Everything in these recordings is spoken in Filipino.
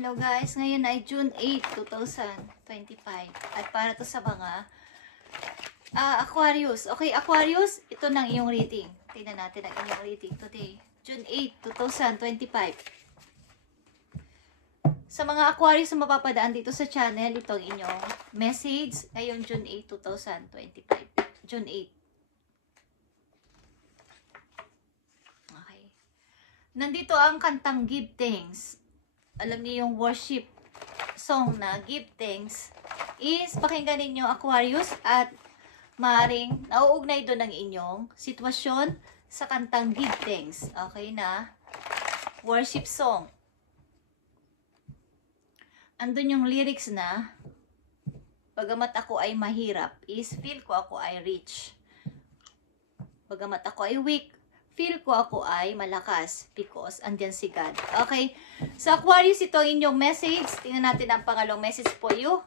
Hello guys, ngayon ay June 8, 2025. At para to sa mga Aquarius. Okay, Aquarius, ito ng iyong reading. Tingnan natin ang iyong reading today. June 8, 2025. Sa mga Aquarius na mapapadaan dito sa channel, ito ang inyong message ngayong June 8, 2025. June 8. Okay. Nandito ang kantang Give Thanks. Alam niyo yung worship song na Give Thanks is pakinggan ninyo Aquarius at maaaring nauugnay doon ang inyong sitwasyon sa kantang Give Thanks. Okay na? Worship song. Andun yung lyrics na bagamat ako ay mahirap is feel ko ako ay rich. Bagamat ako ay weak, feel ko ako ay malakas because andyan si God. Okay? Sa Aquarius, ito ang inyong message. Tingnan natin ang pangalawang message for you.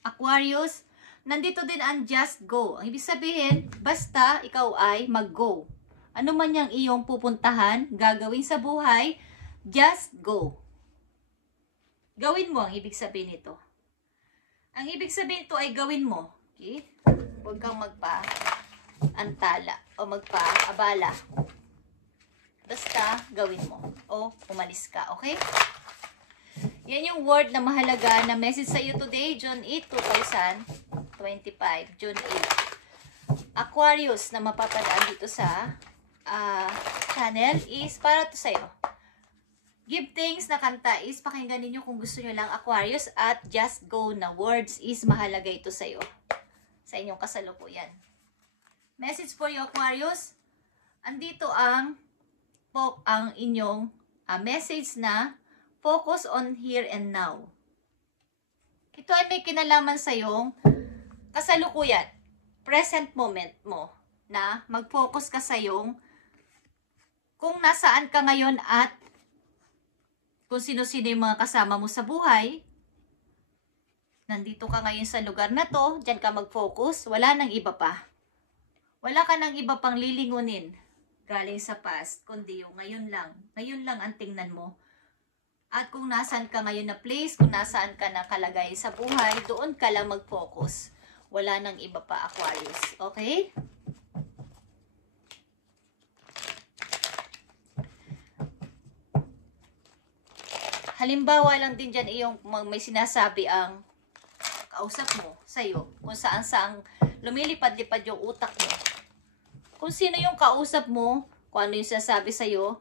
Aquarius, nandito din ang just go. Ang ibig sabihin, basta ikaw ay mag-go. Ano man yung iyong pupuntahan, gagawin sa buhay, just go. Gawin mo ang ibig sabihin nito. Ang ibig sabihin nito ay gawin mo. Okay? Huwag kang magpa-antala o magpa-abala. Basta gawin mo o umalis ka, okay? Yan yung word na mahalaga na message sa iyo today, June 8, 2025. June 8. Aquarius na mapapadaan dito sa channel is para to sa iyo. Give Thanks na kanta is pakinggan ninyo kung gusto nyo lang Aquarius at just go na words is mahalaga ito sa iyo. Sa inyong kasalukuyan. Message for you Aquarius. Andito ang inyong message na focus on here and now. Ito ay may kinalaman sa iyong kasalukuyan. Present moment mo na mag-focus ka sa iyong kung nasaan ka ngayon at kung sino-sino yung mga kasama mo sa buhay. Nandito ka ngayon sa lugar na to, dyan ka mag-focus, wala nang iba pa. Wala ka nang iba pang lilingunin galing sa past, kundi yung ngayon lang. Ngayon lang ang tingnan mo. At kung nasaan ka ngayon na place, kung nasaan ka na kalagay sa buhay, doon ka lang mag-focus. Wala nang iba pa Aquarius. Okay? Halimbawa lang din dyan iyong may sinasabi ang kausap mo sa'yo. Kung saan-saan lumilipad-lipad yung utak mo. Kung sino yung kausap mo, kung ano yung sinasabi sa'yo,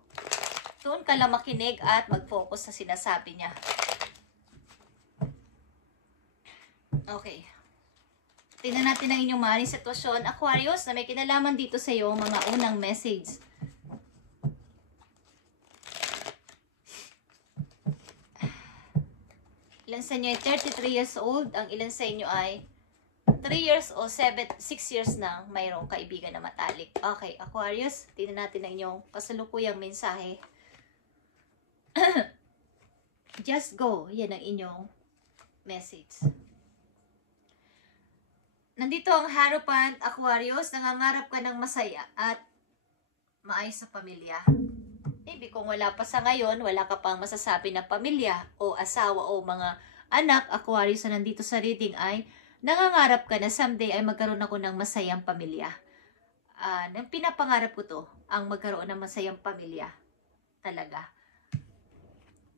doon ka lang makinig at mag-focus sa sinasabi niya. Okay. Tingnan natin ang inyong maaaring sitwasyon. Aquarius, na may kinalaman dito sa'yo, mga unang message. Ilan sa inyo ay 33 years old, ang ilan sa inyo ay 3 years o 6 years na mayroong kaibigan na matalik. Okay, Aquarius, tingnan natin ang inyong kasalukuyang mensahe. Just go, yan ang inyong message. Nandito ang harapan, Aquarius, nangangarap ka ng masaya at maayos sa pamilya. Maybe kung wala pa sa ngayon, wala ka pang masasabi na pamilya o asawa o mga anak, Aquarius na nandito sa reading ay nangangarap ka na someday ay magkaroon ako ng masayang pamilya. Pinapangarap ko to, ang magkaroon ng masayang pamilya. Talaga.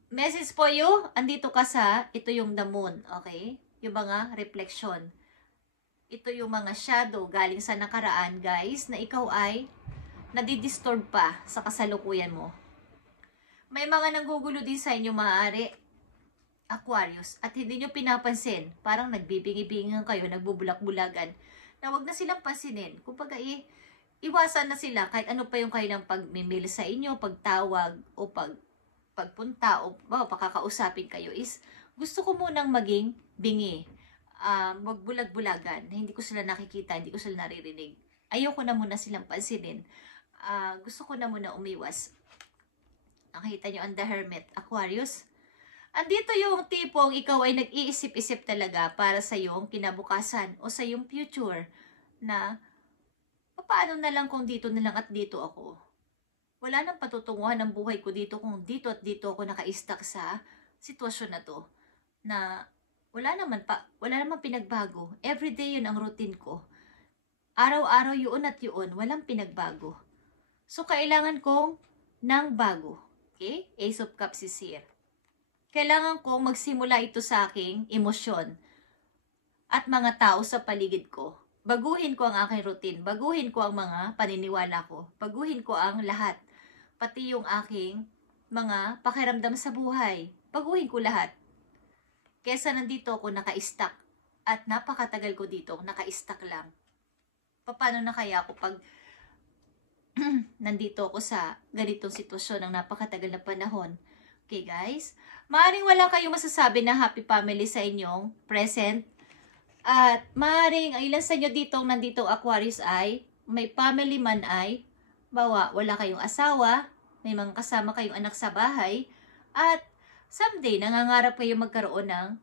Message for you, andito ka sa, ito yung the moon, okay? Yung mga reflection. Ito yung mga shadow galing sa nakaraan, guys, na ikaw ay nadidisturb pa sa kasalukuyan mo. May mga nanggugulo din sa inyo maaari, Aquarius, at hindi nyo pinapansin. Parang nagbibingi-bingan kayo, nagbubulak-bulagan, na wag na silang pansinin. Kumbaga, iwasan na sila kahit ano pa yung kayo ng pagmimili sa inyo, pagtawag, o pagpunta, o pakakausapin kayo is, gusto ko munang maging bingi. Magbulag-bulagan, na hindi ko sila nakikita, hindi ko sila naririnig. Ayoko na muna silang pansinin. Gusto ko na muna umiwas. Nakita nyo ang The Hermit, Aquarius. Andito yung tipong ikaw ay nag-iisip-isip talaga para sa iyong kinabukasan o sa iyong future na paano na lang kung dito na lang at dito ako. wala nang patutunguhan ng buhay ko dito kung dito at dito ako naka-stuck sa sitwasyon na to. Na wala naman pinagbago. Everyday yun ang routine ko. Araw-araw yun at yun, walang pinagbago. So, kailangan kong ng bago. Okay? Ace of Cups is here. Kailangan kong magsimula ito sa aking emosyon at mga tao sa paligid ko. Baguhin ko ang aking routine. Baguhin ko ang mga paniniwala ko. Baguhin ko ang lahat. Pati yung aking mga pakiramdam sa buhay. Baguhin ko lahat. Kesa nandito ako naka-stuck at napakatagal ko dito, naka-stuck lang. Paano na kaya ako pag nandito ako sa ganitong sitwasyon ng napakatagal na panahon? Okay guys, maaaring wala kayong masasabi na happy family sa inyong present. At maaaring ang ilan sa inyo ditong nandito Aquarius ay may family man ay wala kayong asawa, may mga kasama kayong anak sa bahay, at someday, nangangarap kayo magkaroon ng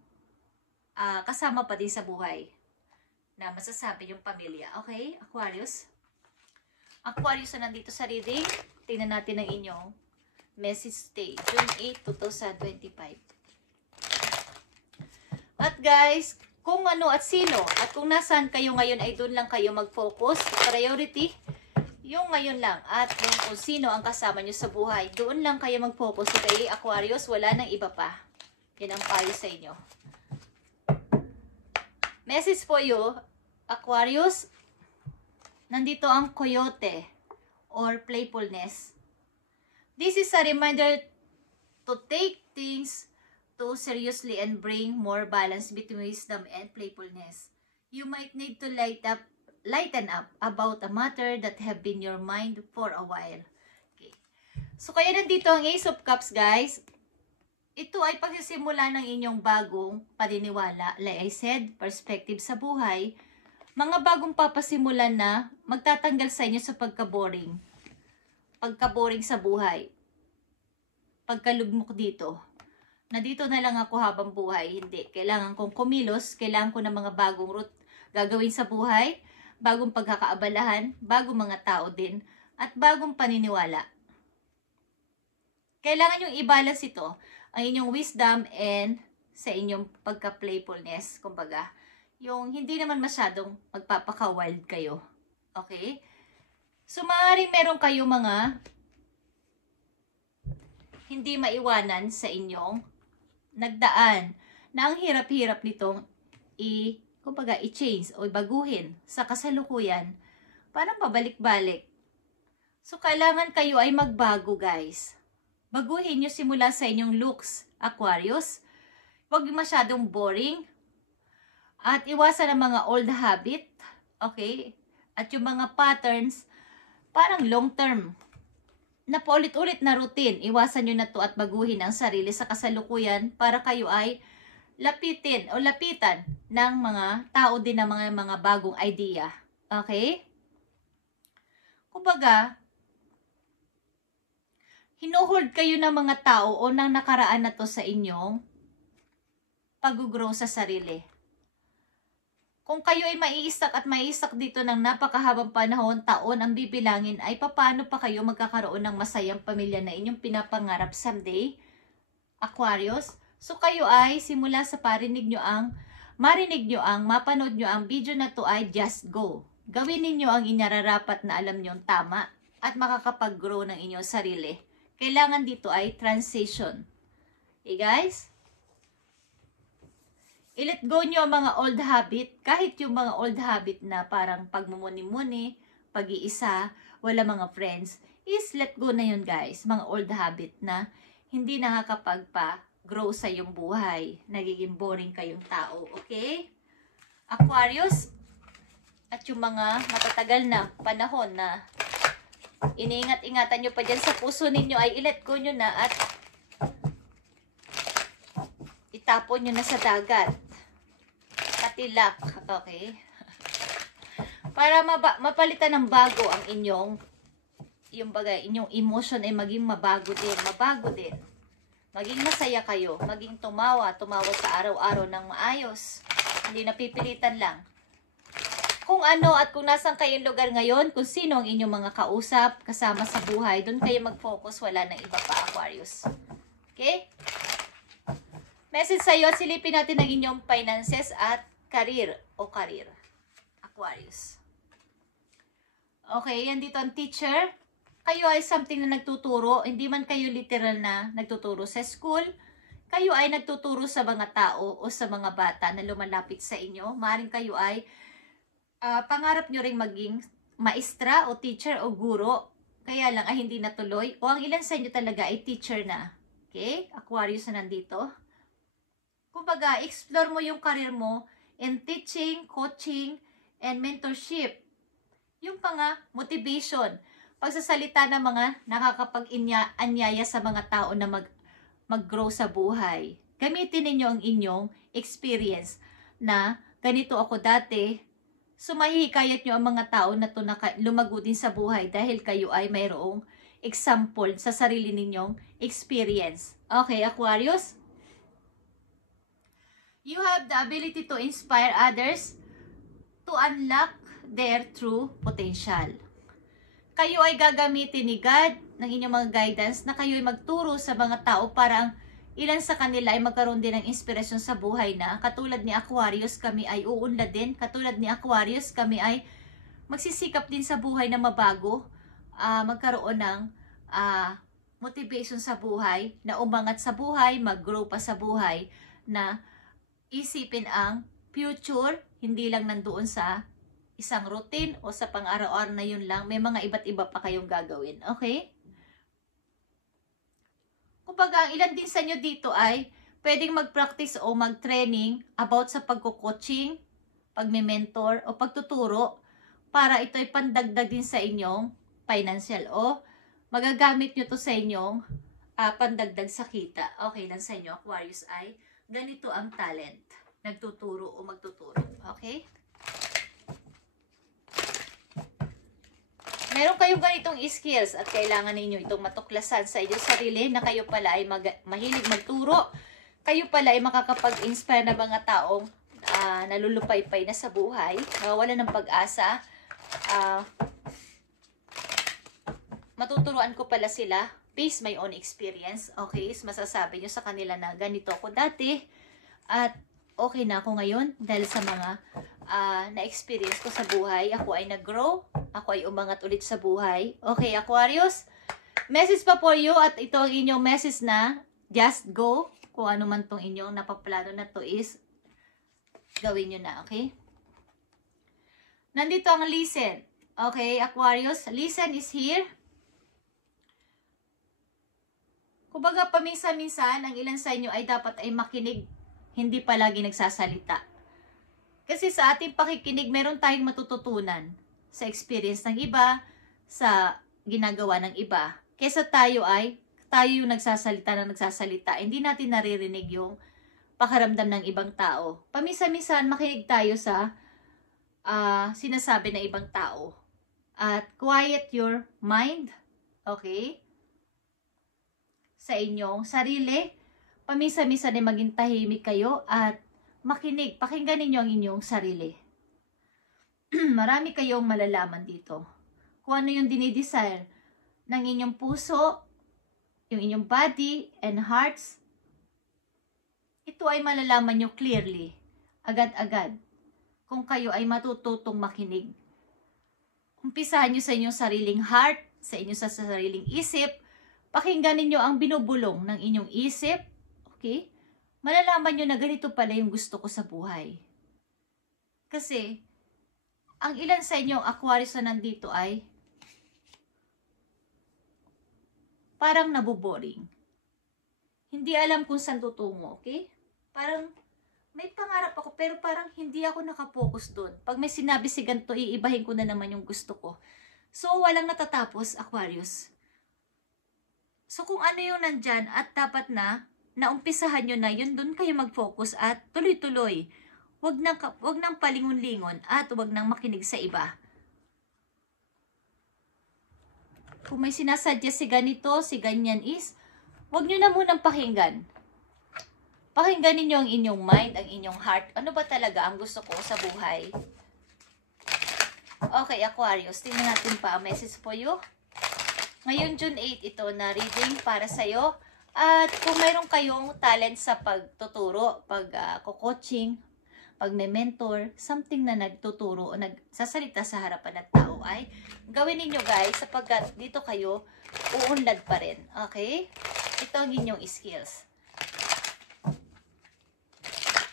kasama pa din sa buhay na masasabi yung pamilya. Okay, Aquarius? Aquarius na nandito sa reading. Tingnan natin ang inyong message day, June 8, 2025. At guys, kung ano at sino, at kung nasaan kayo ngayon ay doon lang kayo mag-focus. Priority, yung ngayon lang. At kung sino ang kasama nyo sa buhay, doon lang kayo mag-focus. Okay, Aquarius, wala nang iba pa. Yan ang payo sa inyo. Message for you, Aquarius. Nandito ang coyote or playfulness. This is a reminder to take things too seriously and bring more balance between wisdom and playfulness. You might need to lighten up about a matter that have been your mind for a while. Okay. So, kaya nandito ang Ace of Cups, guys. Ito ay pagsisimula ng inyong bagong paniniwala. Like I said, perspective sa buhay. Mga bagong papasimulan na magtatanggal sa inyo sa pagka-boring. Pagka-boring sa buhay. Pagkalugmok dito. Na dito na lang ako habang buhay. Hindi. Kailangan kong kumilos. Kailangan ko ng mga bagong route gagawin sa buhay. Bagong pagkakaabalahan, bagong mga tao din, at bagong paniniwala. Kailangan yung i-balance ito, ang inyong wisdom and sa inyong pagka-playfulness, kumbaga. Yung hindi naman masyadong magpapaka-wild kayo. Okay? So, maaaring meron kayo mga hindi maiwanan sa inyong nagdaan na ang hirap-hirap nitong kumbaga, i-change o baguhin sa kasalukuyan para mabalik-balik. So, kailangan kayo ay magbago, guys. Baguhin nyo simula sa inyong looks, Aquarius. Huwag masyadong boring. At iwasan ang mga old habit. Okay? At yung mga patterns, parang long term. Na paulit-ulit na routine. Iwasan nyo na to at baguhin ang sarili sa kasalukuyan para kayo ay lapitan ng mga tao din ng mga bagong idea. Okay? Kumbaga, hinuhold kayo ng mga tao o ng nakaraan na to sa inyong pag-grow sa sarili. Kung kayo ay maiisak at maiisak dito ng napakahabang panahon, taon ang bibilangin, ay paano pa kayo magkakaroon ng masayang pamilya na inyong pinapangarap someday? Aquarius? So, kayo ay simula sa marinig nyo ang, mapanood nyo ang video na to ay just go. Gawin ninyo ang inararapat na alam nyo tama at makakapag-grow ng inyong sarili. Kailangan dito ay transition. Okay, guys? I-let go nyo ang mga old habit, kahit yung mga old habit na parang pagmumuni-muni, pag-iisa, wala mga friends, is let go na yun, guys. Mga old habit na hindi nakakapagpa-grow sa yung buhay. Nagiging boring kayong tao, okay? Aquarius, at yung mga matatagal na panahon na iniingat-ingatan nyo pa dyan sa puso ninyo ay i-let go nyo na at itapon nyo na sa dagat. Katilak, okay? Para mapalitan ng bago ang inyong inyong emotion ay maging mabago din. Maging masaya kayo, maging tumawa sa araw-araw ng maayos. Hindi napipilitan lang. kung ano at kung nasan kayong lugar ngayon, kung sino ang inyong mga kausap, kasama sa buhay, doon kayo mag-focus, wala nang iba pa, Aquarius. Okay? Message sa'yo, silipin natin ang inyong finances at career o career, Aquarius. Okay, yan dito ang teacher. Kayo ay something na nagtuturo, hindi man kayo literal na nagtuturo sa school, kayo ay nagtuturo sa mga tao o sa mga bata na lumalapit sa inyo. Maaaring kayo ay pangarap nyo ring maging maestra o teacher o guro, kaya lang ay hindi natuloy. O ang ilan sa inyo talaga ay teacher na. Okay? Aquarius na nandito. Kumbaga, explore mo yung career mo in teaching, coaching, and mentorship. Yung motivation. Pagsasalita ng mga nakakapag-anyaya sa mga tao na mag-grow sa buhay. Gamitin ninyo ang inyong experience na ganito ako dati. Sumahihikayat nyo ang mga tao na to na lumago din sa buhay dahil kayo ay mayroong example sa sarili ninyong experience. Okay, Aquarius? You have the ability to inspire others to unlock their true potential. Kayo ay gagamitin ni God ng inyong mga guidance na kayo ay magturo sa mga tao para ilan sa kanila ay magkaroon din ng inspirasyon sa buhay na katulad ni Aquarius kami ay uunlad din. Katulad ni Aquarius kami ay magsisikap din sa buhay na mabago, magkaroon ng motivation sa buhay, na umangat sa buhay, mag-grow pa sa buhay, na isipin ang future, hindi lang nandoon sa isang routine o sa pang-araw-araw na yun lang. May mga iba't iba pa kayong gagawin. Okay? Kumbaga, ang ilan din sa inyo dito ay pwedeng mag-practice o mag-training about sa pagko-coaching, pagme-mentor o pagtuturo para ito ay pandagdag din sa inyong financial o magagamit nyo to sa inyong pandagdag sa kita. Okay lang sa inyo, Aquarius, ay ganito ang talent. Nagtuturo o magtuturo. Okay? Meron kayong ganitong skills at kailangan ninyo itong matuklasan sa inyong sarili na kayo pala ay mahilig magturo. Kayo pala ay makakapag-inspire na mga taong nalulupaypay na sa buhay, wala ng pag-asa. Matuturuan ko pala sila based my own experience. Okay, is masasabi nyo sa kanila na ganito ako dati at okay na ako ngayon dahil sa mga na-experience ko sa buhay. Ako ay nag-grow. Ako ay umangat ulit sa buhay. Okay, Aquarius? Message pa for you at ito ang inyong message na just go. Kung ano man tong inyong napaplano na to is gawin nyo na, okay? Nandito ang listen. Okay, Aquarius? Listen is here. Kumbaga, paminsan-minsan, ang ilan sa inyo ay dapat ay makinig, hindi palagi nagsasalita. Kasi sa ating pakikinig, meron tayong matututunan sa experience ng iba, sa ginagawa ng iba. Kesa tayo yung nagsasalita, hindi natin naririnig yung pakaramdam ng ibang tao. Paminsan-minsan, makinig tayo sa sinasabi ng ibang tao. At quiet your mind, okay? Sa inyong sarili. Paminsan-minsan ay maging tahimik kayo at makinig. Pakinggan ninyo ang inyong sarili. Marami kayong malalaman dito. Kung ano yung dinidesire ng inyong puso, yung inyong body and hearts, ito ay malalaman nyo clearly, agad-agad, kung kayo ay matututong makinig. Umpisahan nyo sa inyong sariling heart, sa inyong sariling isip, pakinggan ninyo ang binubulong ng inyong isip, okay? Malalaman nyo na ganito pala yung gusto ko sa buhay. Kasi, ang ilan sa inyong Aquarius na nandito ay parang naboboring. Hindi alam kung saan tutungo, okay? Parang may pangarap ako pero parang hindi ako nakapokus doon. Pag may sinabi si ganito, iibahin ko na naman yung gusto ko. So, walang natatapos, Aquarius. So, kung ano yung nandyan at dapat na naumpisahan nyo na, yun doon kayo mag-focus at tuloy-tuloy. Wag nang palingon-lingon at wag nang makinig sa iba. Kung may sinasadya si ganito, si ganyan is, wag nyo na munang pakinggan. Pakinggan ninyo ang inyong mind, ang inyong heart. Ano ba talaga ang gusto ko sa buhay? Okay, Aquarius, tingnan natin pa ang message for you. Ngayon, June 8, ito na reading para sa'yo. At kung mayroon kayong talent sa pagtuturo, pag-coaching, pag-mentor, something na nagtuturo o nagsasalita sa harapan ng tao ay gawin ninyo guys sapagkat dito kayo uunlad pa rin. Okay? Ito ang inyong skills.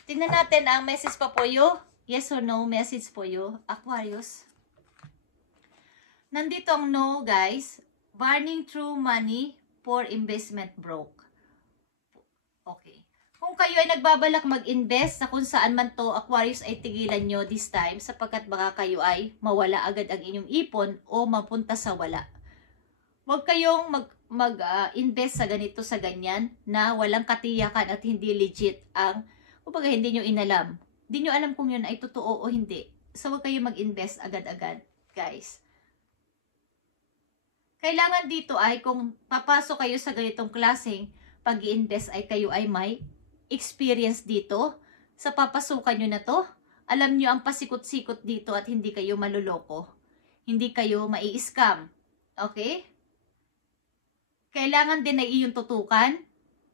Tingnan natin ang message pa po you. Yes or no message po you, Aquarius. Nandito ang no guys. Burning through money for investment broke. Okay. Kung kayo ay nagbabalak mag-invest sa kung saan man to, Aquarius, ay tigilan nyo this time sapagkat baka kayo ay mawala agad ang inyong ipon o mapunta sa wala. Huwag kayong mag-invest sa ganito sa ganyan na walang katiyakan at hindi legit ang, kumbaga hindi nyo inalam. Hindi nyo alam kung yun ay totoo o hindi. So huwag kayong mag-invest agad-agad, guys. Kailangan dito ay kung papasok kayo sa ganitong klaseng pag-i-invest ay kayo ay may experience dito sa papasukan nyo na to. Alam nyo ang pasikot-sikot dito at hindi kayo maluloko. Hindi kayo mai-scam. Okay? Kailangan din na iyong tutukan.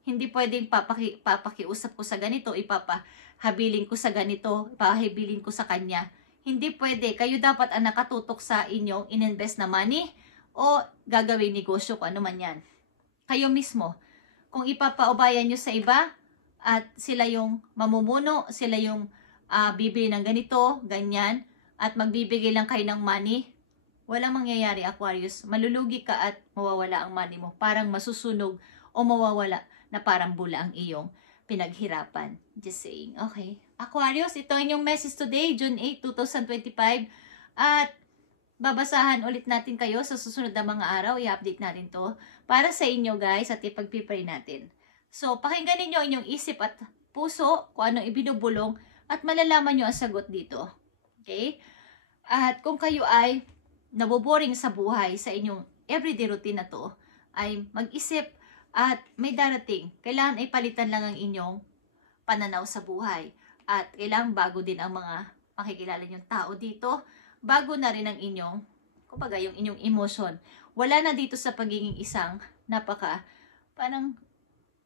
Hindi pwedeng papakiusap ko sa ganito, ipapahabilin ko sa ganito, ipahabilin ko sa kanya. Hindi pwede. Kayo dapat ang nakatutok sa inyong in-invest na money o gagawin negosyo kung ano man yan. Kayo mismo. Kung ipapaubayan nyo sa iba at sila yung mamumuno, sila yung bibili ng ganito, ganyan, at magbibigay lang kayo ng money, walang mangyayari, Aquarius. Malulugi ka at mawawala ang money mo. Parang masusunog o mawawala na parang bula ang iyong pinaghirapan. Just saying. Okay. Aquarius, ito ang inyong message today, June 8, 2025. At babasahan ulit natin kayo sa susunod na mga araw. I-update natin to para sa inyo guys at ipag-pray natin. So, pakinggan ninyo inyong isip at puso kung anong ibinubulong at malalaman nyo ang sagot dito. Okay? At kung kayo ay naboboring sa buhay sa inyong everyday routine na to, ay mag-isip at may darating. Kailangan ay palitan lang ang inyong pananaw sa buhay. At kailangan bago din ang mga makikilala nyong tao dito. Bago na rin ang inyong, kumbaga yung inyong emotion. Wala na dito sa pagiging isang parang,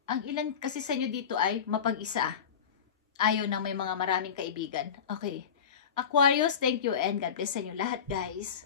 ang ilan kasi sa inyo dito ay mapag-isa. Ayaw na may mga maraming kaibigan. Okay. Aquarius, thank you and God bless sa inyo lahat guys.